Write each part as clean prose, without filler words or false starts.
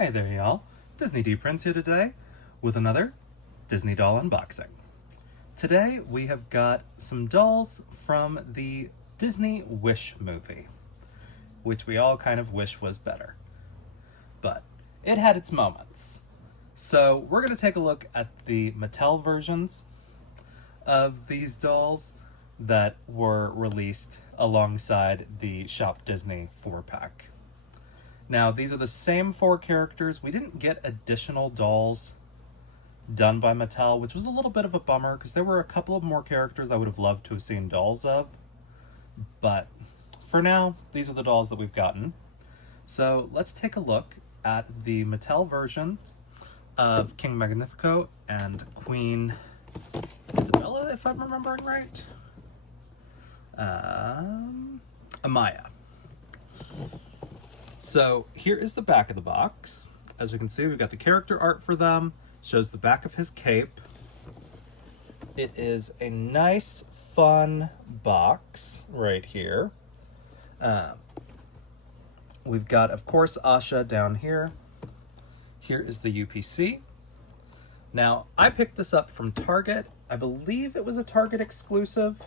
Hey there y'all, Disney D Prince here today with another Disney doll unboxing. Today we have got some dolls from the Disney Wish movie, which we all kind of wish was better. But it had its moments. So we're going to take a look at the Mattel versions of these dolls that were released alongside the Shop Disney 4-pack. Now, these are the same 4 characters. We didn't get additional dolls done by Mattel, which was a little bit of a bummer because there were a couple of more characters I would have loved to have seen dolls of. But for now, these are the dolls that we've gotten. So let's take a look at the Mattel versions of King Magnifico and Queen Isabella, if I'm remembering right. Amaya. So here is the back of the box. As we can see, we've got the character art for them. Shows the back of his cape. It is a nice, fun box right here. We've got, of course, Asha down here. Here is the UPC. Now, I picked this up from Target. I believe it was a Target exclusive.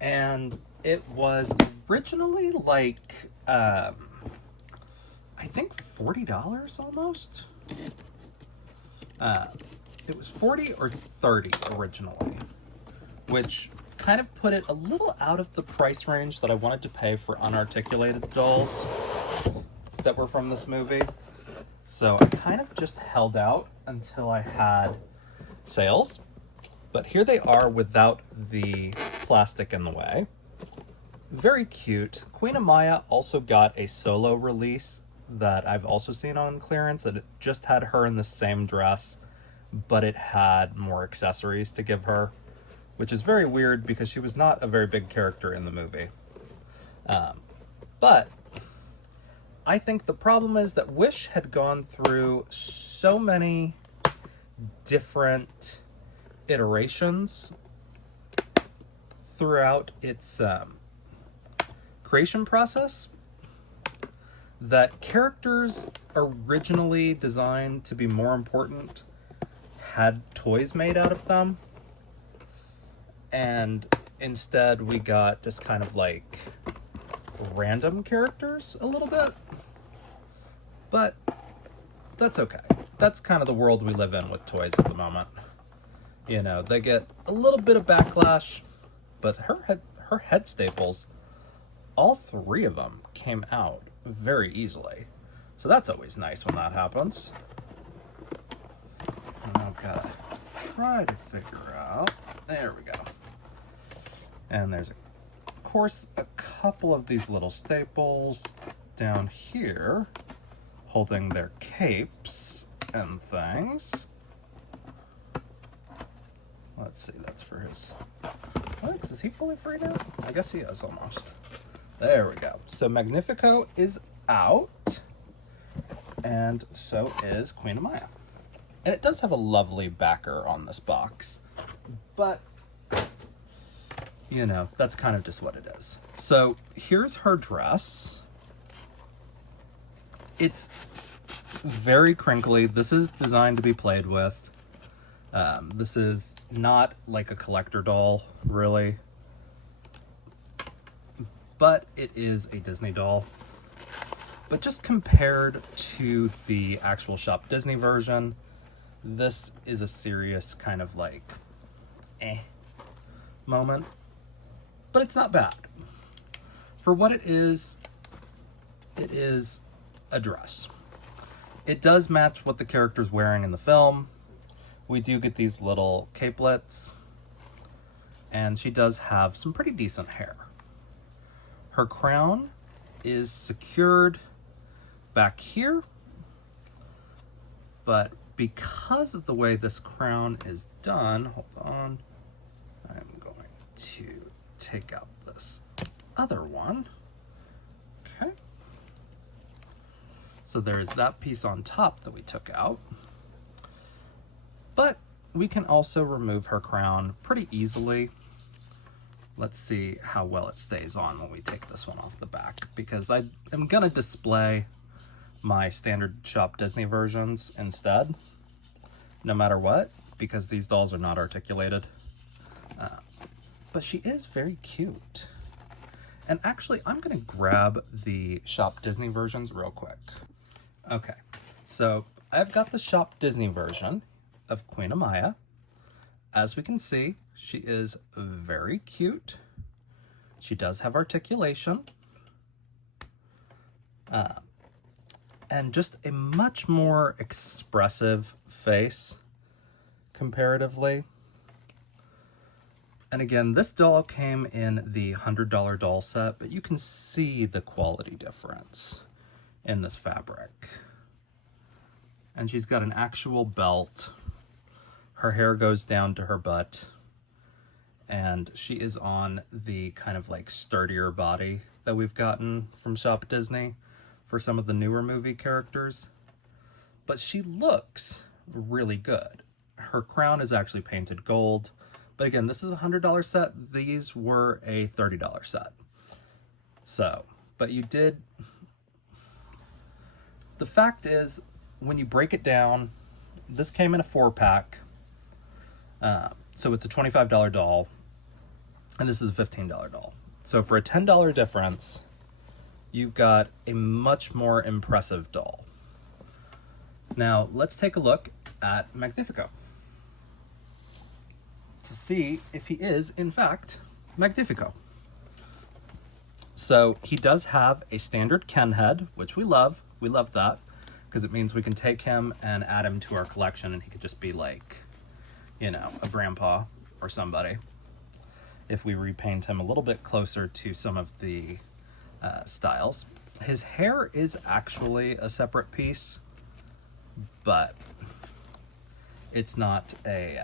And it was originally like, I think $40 almost. It was $40 or $30 originally, which kind of put it a little out of the price range that I wanted to pay for unarticulated dolls that were from this movie. So I kind of just held out until I had sales. But here they are without the plastic in the way. Very cute. Queen Amaya also got a solo release that I've also seen on clearance, that it just had her in the same dress, but it had more accessories to give her, which is very weird because she was not a very big character in the movie. But I think the problem is that Wish had gone through so many different iterations throughout its creation process that characters originally designed to be more important had toys made out of them, and instead we got just kind of like random characters a little bit. But that's okay. That's kind of the world we live in with toys at the moment. You know, they get a little bit of backlash, but her head staples, all 3 of them came out very easily. So that's always nice when that happens. And I've got to try to figure out. There we go. And there's, of course, a couple of these little staples down here holding their capes and things. Let's see, that's for his legs. Is he fully free now? I guess he is almost. There we go. So Magnifico is out, and so is Queen Amaya. And it does have a lovely backer on this box, but, you know, that's kind of just what it is. So here's her dress. It's very crinkly. This is designed to be played with. This is not like a collector doll, really. But it is a Disney doll. But just compared to the actual Shop Disney version, this is a serious kind of like, moment. But it's not bad. For what it is a dress. It does match what the character's wearing in the film. We do get these little capelets, and she does have some pretty decent hair. Her crown is secured back here, but because of the way this crown is done, hold on, I'm going to take out this other one. Okay. So there's that piece on top that we took out. But we can also remove her crown pretty easily. Let's see how well it stays on when we take this one off the back, because I am going to display my standard Shop Disney versions instead, no matter what, because these dolls are not articulated. But she is very cute. And actually, I'm gonna grab the Shop Disney versions real quick. Okay, so I've got the Shop Disney version of Queen Amaya. As we can see, she is very cute. She does have articulation. And just a much more expressive face comparatively. And again, this doll came in the $100 doll set, but you can see the quality difference in this fabric. And she's got an actual belt. Her hair goes down to her butt. And she is on the kind of like sturdier body that we've gotten from Shop Disney for some of the newer movie characters. But she looks really good. Her crown is actually painted gold. But again, this is a $100 set. These were a $30 set. So, but you did... The fact is, when you break it down, this came in a 4-pack. So it's a $25 doll. And this is a $15 doll. So for a $10 difference, you've got a much more impressive doll. Now, let's take a look at Magnifico to see if he is, in fact, Magnifico. So he does have a standard Ken head, which we love. We love that because it means we can take him and add him to our collection and he could just be like, you know, a grandpa or somebody. If we repaint him a little bit closer to some of the styles. His hair is actually a separate piece, but it's not a...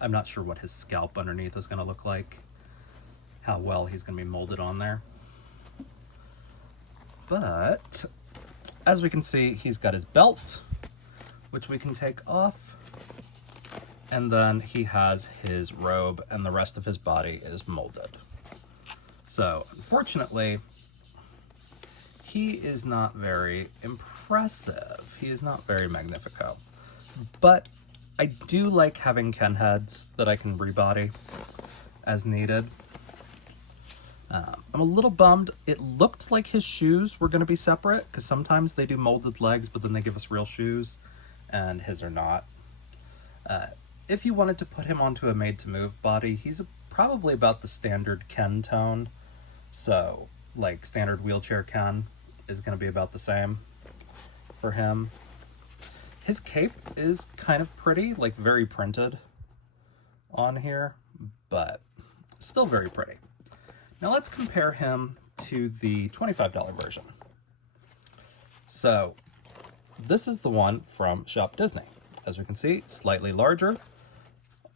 I'm not sure what his scalp underneath is going to look like, how well he's going to be molded on there. But as we can see, he's got his belt, which we can take off. And then he has his robe and the rest of his body is molded. So unfortunately, he is not very impressive. He is not very Magnifico. But I do like having Ken heads that I can rebody as needed. I'm a little bummed. It looked like his shoes were going to be separate because sometimes they do molded legs, but then they give us real shoes, and his are not. If you wanted to put him onto a made-to-move body, he's probably about the standard Ken tone. So, like, standard wheelchair Ken is going to be about the same for him. His cape is kind of pretty, like very printed on here, but still very pretty. Now let's compare him to the $25 version. So, this is the one from Shop Disney. As we can see, slightly larger.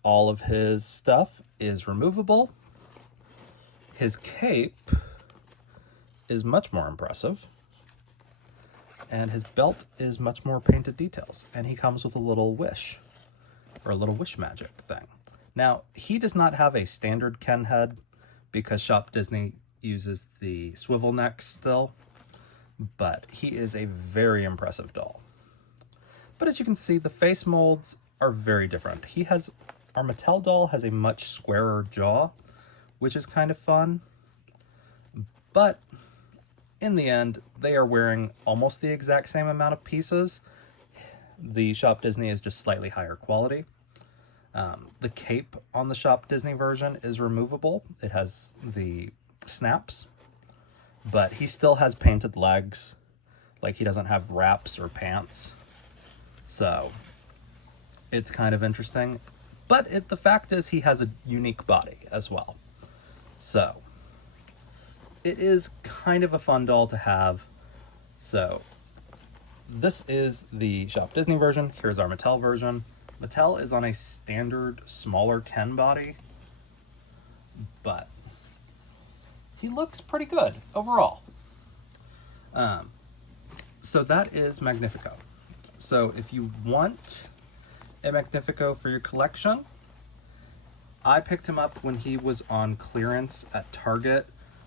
All of his stuff is removable. His cape is much more impressive. And his belt is much more painted details. And he comes with a little wish, or a little wish magic thing. Now, he does not have a standard Ken head because Shop Disney uses the swivel neck still. But he is a very impressive doll. But as you can see, the face molds are very different. Our Mattel doll has a much squarer jaw, which is kind of fun. But in the end, they are wearing almost the exact same amount of pieces. The Shop Disney is just slightly higher quality. The cape on the Shop Disney version is removable. It has the snaps, but he still has painted legs. Like, he doesn't have wraps or pants. So it's kind of interesting. But the fact is he has a unique body as well. So it is kind of a fun doll to have. So this is the Shop Disney version. Here's our Mattel version. Mattel is on a standard smaller Ken body, but he looks pretty good overall. So that is Magnifico. So if you want a Magnifico for your collection, I picked him up when he was on clearance at Target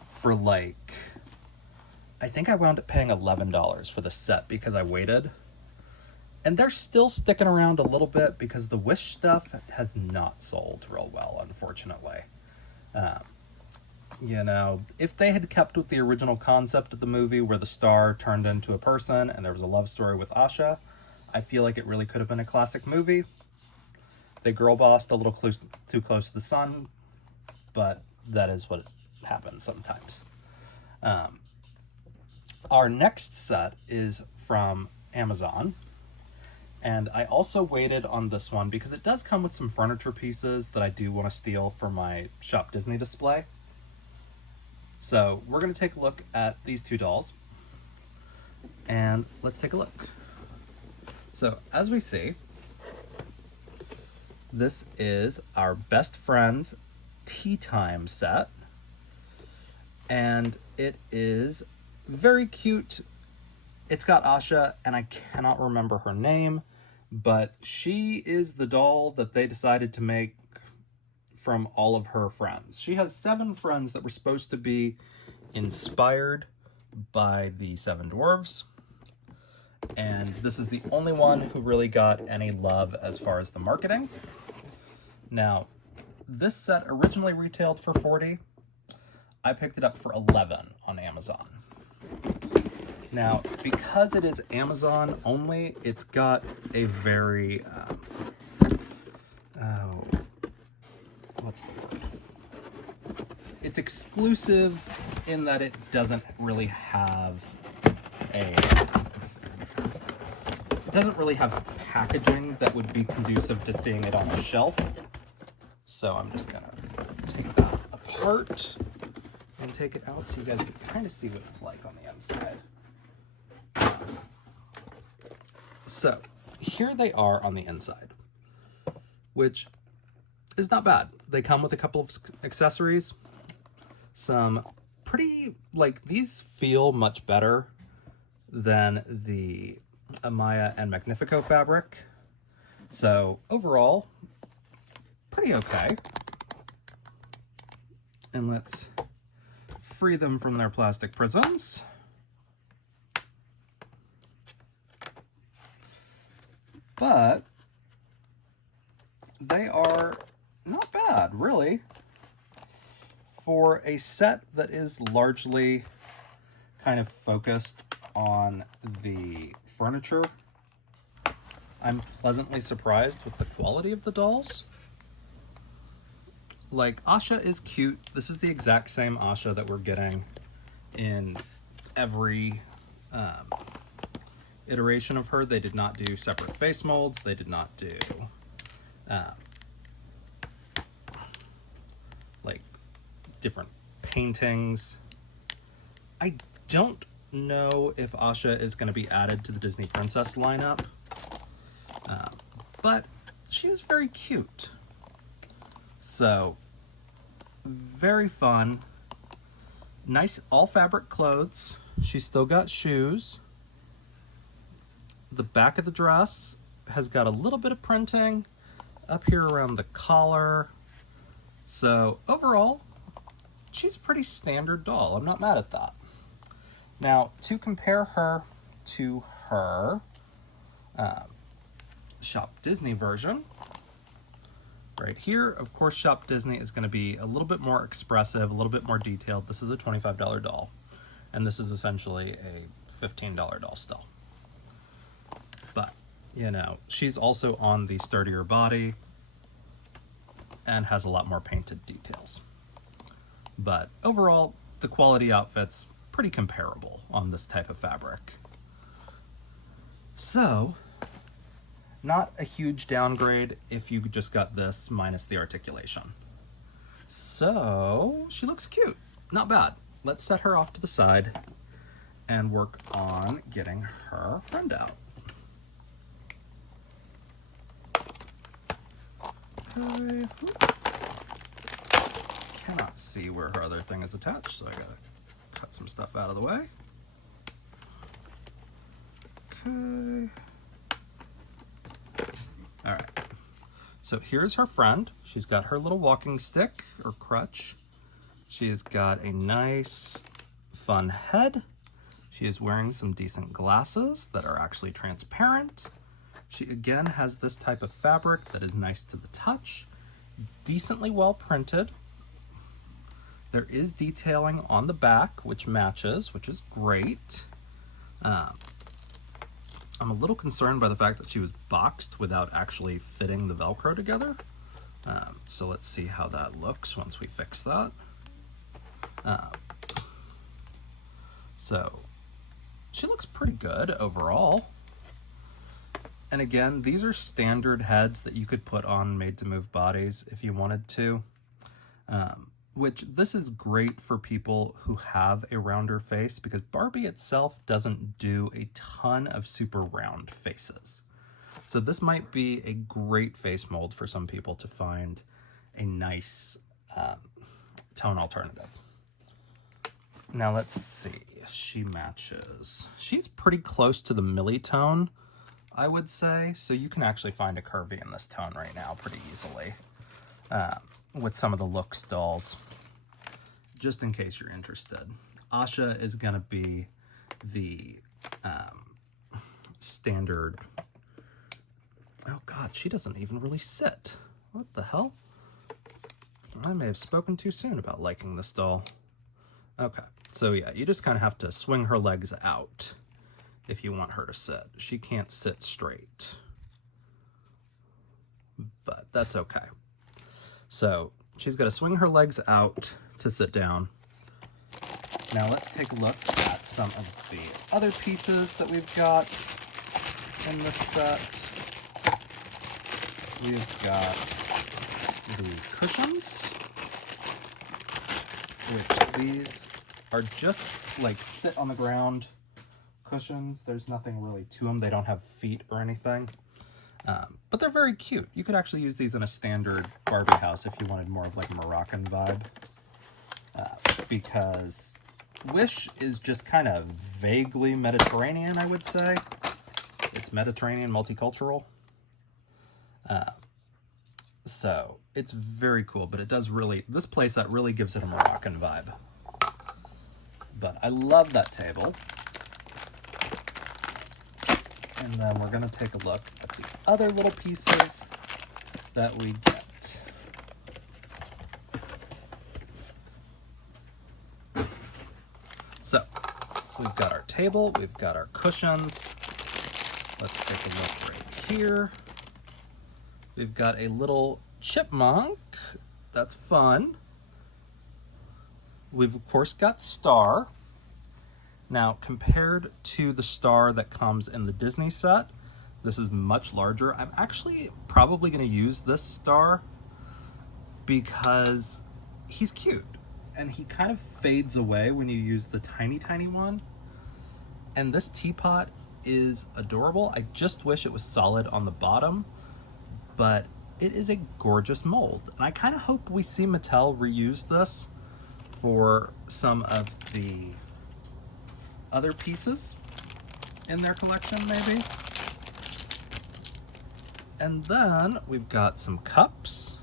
for like I think I wound up paying $11 for the set because I waited. And they're still sticking around a little bit because the Wish stuff has not sold real well, unfortunately. You know, if they had kept with the original concept of the movie where the star turned into a person and there was a love story with Asha, I feel like it really could have been a classic movie. They girl bossed a little too close to the sun, but that is what happens sometimes. Our next set is from Amazon. And I also waited on this one because it does come with some furniture pieces that I do want to steal for my Shop Disney display. So we're going to take a look at these two dolls. And let's take a look. So as we see, this is our Best Friends Tea Time set. And it is very cute. It's got Asha, and I cannot remember her name, but she is the doll that they decided to make from all of her friends. She has 7 friends that were supposed to be inspired by the 7 dwarves, and this is the only one who really got any love as far as the marketing. Now, this set originally retailed for $40. I picked it up for $11 on Amazon. Now, because it is Amazon only, it's got a very, what's the word? It's exclusive in that it doesn't really have packaging that would be conducive to seeing it on a shelf. So I'm just gonna take that apart and take it out so you guys can kind of see what it's like on the inside. So here they are on the inside, which is not bad. They come with a couple of accessories, some pretty, like, these feel much better than the Amaya and Magnifico fabric. So overall, pretty okay. And let's free them from their plastic prisons. But they are not bad, really, for a set that is largely kind of focused on the furniture. I'm pleasantly surprised with the quality of the dolls. Like, Asha is cute. This is the exact same Asha that we're getting in every iteration of her. They did not do separate face molds. They did not do like different paintings. I don't know if Asha is going to be added to the Disney Princess lineup, but she is very cute. So, very fun. Nice all fabric clothes. She's still got shoes. The back of the dress has got a little bit of printing up here around the collar. So overall, she's a pretty standard doll. I'm not mad at that. Now, to compare her to her Shop Disney version, right here, of course, Shop Disney is going to be a little bit more expressive, a little bit more detailed. This is a $25 doll, and this is essentially a $15 doll still. But, you know, she's also on the sturdier body and has a lot more painted details. But overall, the quality outfit's pretty comparable on this type of fabric. So, not a huge downgrade if you just got this minus the articulation. So, she looks cute. Not bad. Let's set her off to the side and work on getting her friend out. Okay. Cannot see where her other thing is attached, so I gotta cut some stuff out of the way. Okay. All right. So here's her friend. She's got her little walking stick or crutch. She's got a nice, fun head. She is wearing some decent glasses that are actually transparent. She again has this type of fabric that is nice to the touch, decently well printed. There is detailing on the back, which matches, which is great. I'm a little concerned by the fact that she was boxed without actually fitting the Velcro together. So let's see how that looks once we fix that. So she looks pretty good overall. And again, these are standard heads that you could put on Made to Move bodies if you wanted to. Which this is great for people who have a rounder face, because Barbie itself doesn't do a ton of super round faces. So this might be a great face mold for some people to find a nice tone alternative. Now let's see if she matches. She's pretty close to the Millie tone, I would say. So you can actually find a curvy in this tone right now pretty easily with some of the Looks dolls, just in case you're interested. Asha is gonna be the standard. Oh God, she doesn't even really sit. What the hell? I may have spoken too soon about liking this doll. Okay, so yeah, you just kind of have to swing her legs out if you want her to sit. She can't sit straight, but that's okay. So she's got to swing her legs out to sit down. Now let's take a look at some of the other pieces that we've got in this set. We've got the cushions, which these are just like sit on the ground cushions. There's nothing really to them. They don't have feet or anything, but they're very cute. You could actually use these in a standard Barbie house if you wanted more of like a Moroccan vibe, because Wish is just kind of vaguely Mediterranean, I would say. It's Mediterranean multicultural. So it's very cool, but it does really, this playset really gives it a Moroccan vibe. But I love that table. And then we're gonna take a look at the other little pieces that we get. So we've got our table, we've got our cushions. Let's take a look right here. We've got a little chipmunk. That's fun. We've of course got Star. Now, compared to the Star that comes in the Disney set, this is much larger. I'm actually probably going to use this Star because he's cute and he kind of fades away when you use the tiny one. And this teapot is adorable. I just wish it was solid on the bottom, but it is a gorgeous mold. And I kind of hope we see Mattel reuse this for some of the other pieces in their collection, maybe. And then we've got some cups.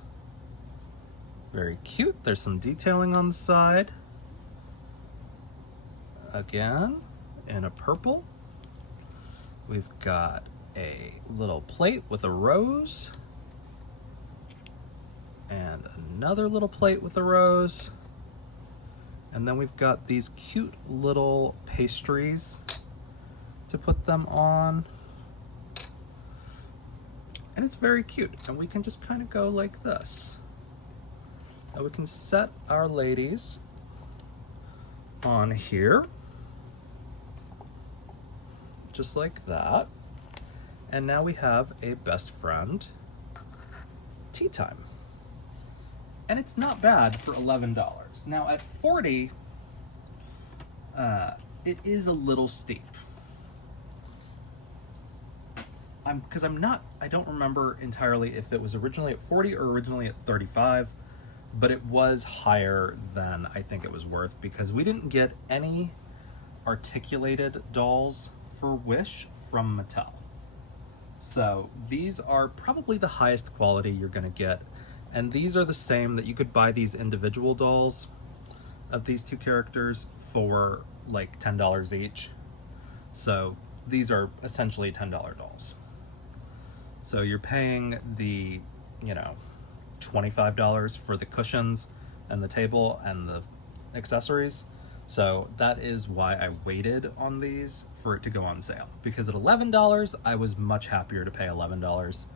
Very cute. There's some detailing on the side. Again, in a purple. We've got a little plate with a rose. And another little plate with a rose. And then we've got these cute little pastries to put them on. And it's very cute. And we can just kind of go like this. Now we can set our ladies on here. Just like that. And now we have a best friend tea time. And it's not bad for $11. Now at $40, it is a little steep. I don't remember entirely if it was originally at 40 or originally at 35, but it was higher than I think it was worth because we didn't get any articulated dolls for Wish from Mattel. So these are probably the highest quality you're gonna get. And these are the same that you could buy these individual dolls of these two characters for like $10 each. So these are essentially $10 dolls. So you're paying the, $25 for the cushions and the table and the accessories. So that is why I waited on these for it to go on sale. Because at $11, I was much happier to pay $11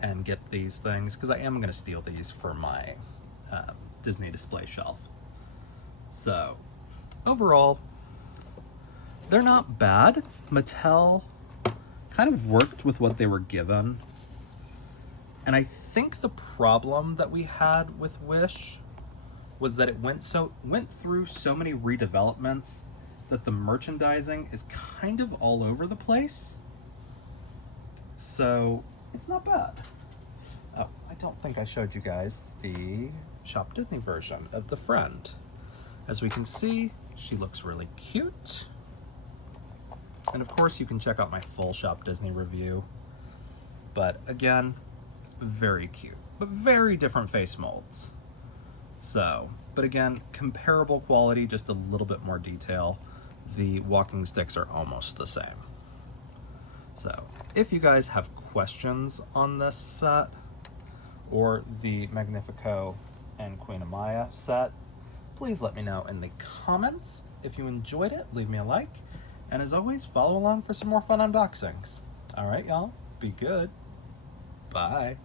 and get these things, because I am going to steal these for my Disney display shelf. So overall, they're not bad. Mattel kind of worked with what they were given. And I think the problem that we had with Wish was that it went through so many redevelopments that the merchandising is kind of all over the place. So it's not bad. Oh, I don't think I showed you guys the Shop Disney version of the Friend. As we can see, she looks really cute. And of course you can check out my full Shop Disney review. But again, very cute, but very different face molds. So, but again, comparable quality, just a little bit more detail. The walking sticks are almost the same. So, if you guys have questions on this set, or the Magnifico and Queen Amaya set, please let me know in the comments. If you enjoyed it, leave me a like. And as always, follow along for some more fun unboxings. All right, y'all, be good. Bye.